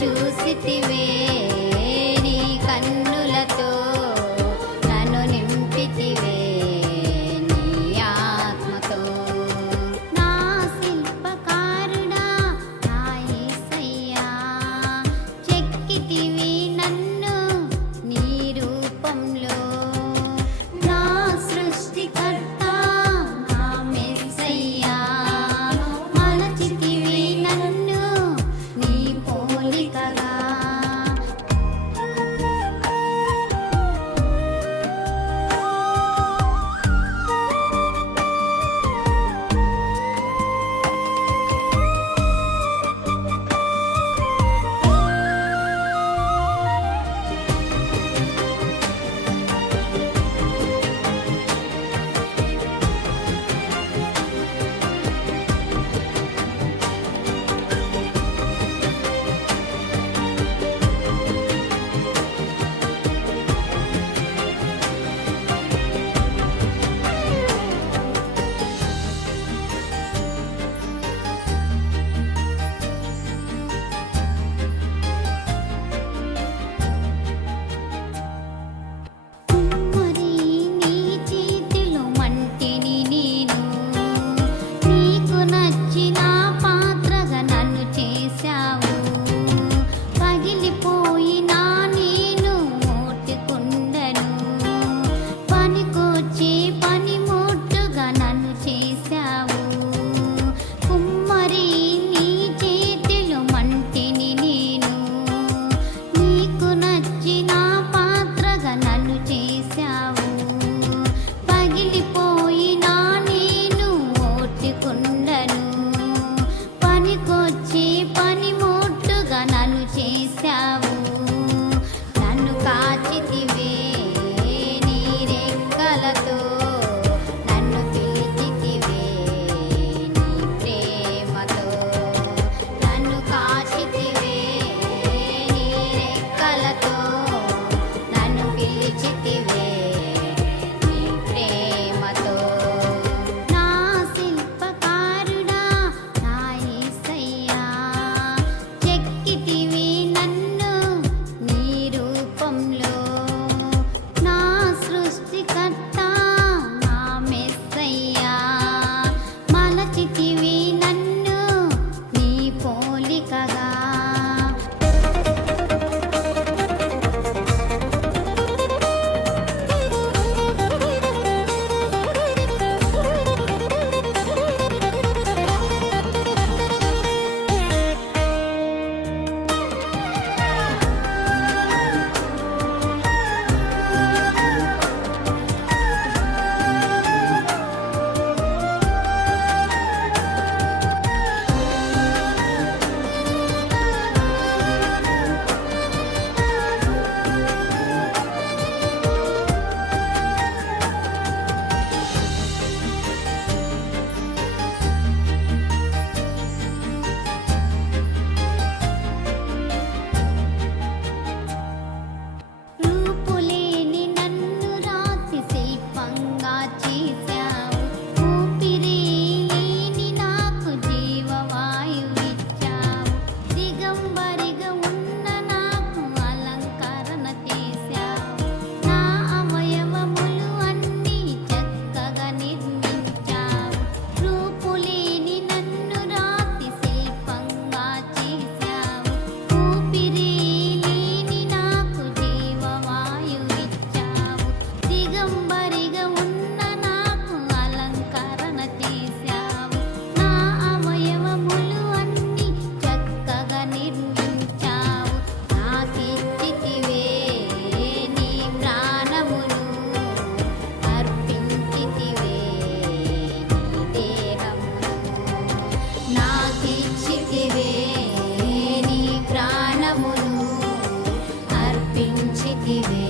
చూసితివే నీ కన్నులతో నన్ను నింపితివే నీ ఆత్మతో. నా శిల్పకారుడా నా యేసయ్యా, చెక్కితివి నన్ను నీ రూపంలో. నా సృష్టికర్త నా మెస్సయ్యా, మలచితివి నన్ను నీ పోలికగా. కుమ్మరి నీ చేతిలో మంటిని నేను, నీకు నచ్చిన పాత్రగా నన్ను చేశావు. పగిలిపోయిన నేను మోటుకుండను, పనికొచ్చే పనిముట్టుగా నన్ను చేశావు. కుమ్మరి నీ చేతిలో మంటిని నేను, నీకు నచ్చిన పాత్రగా నన్ను చేశావు. పగిలిపోయిన నేను ఓర్చుకుండను, పనికొచ్చే పనిముట్టుగా నన్ను చేశావు. నన్ను కాచితివే నీ రెక్కలతో, నన్ను పిలిచితివే నీ ప్రేమతో. నన్ను కాచితివే నీ రెక్కలతో, నన్ను పిలిచితివే నీ ప్రేమతో. నా శిల్పకారుడా నా యేసయ్యా, చెక్కితివి నన్ను నీ రూపంలో. నా సృష్టికర్త నా మెస్సయ్యా, మలచితివి నన్ను నీ పోలికగా. రూపులేని నన్ను రాతి శిల్పంగా చేశావు. ఊపిరి లేని నాకు జీవవాయువిచ్చావు. దిగంబరిగా ఉన్న నాకు అలంకరణ చేశావు. నా అవయవములు అన్నీ చక్కగా నిర్మించావు. రూపులేని నన్ను రాతి శిల్పంగా చేశావు. ఊపిరి లేని నాకు జీవవాయువిచ్చావు. దిగంబరిగా ఉన్న నాకు అలంకరణ చేశావు. నా అవయవములు అన్నీ చక్కగా నిర్మించావు. నాకిచ్చితివే నీ ప్రాణమును, అర్పించితివే నీ దేహమును. నాకిచ్చితివే నీ ప్రాణమును, అర్పించితివే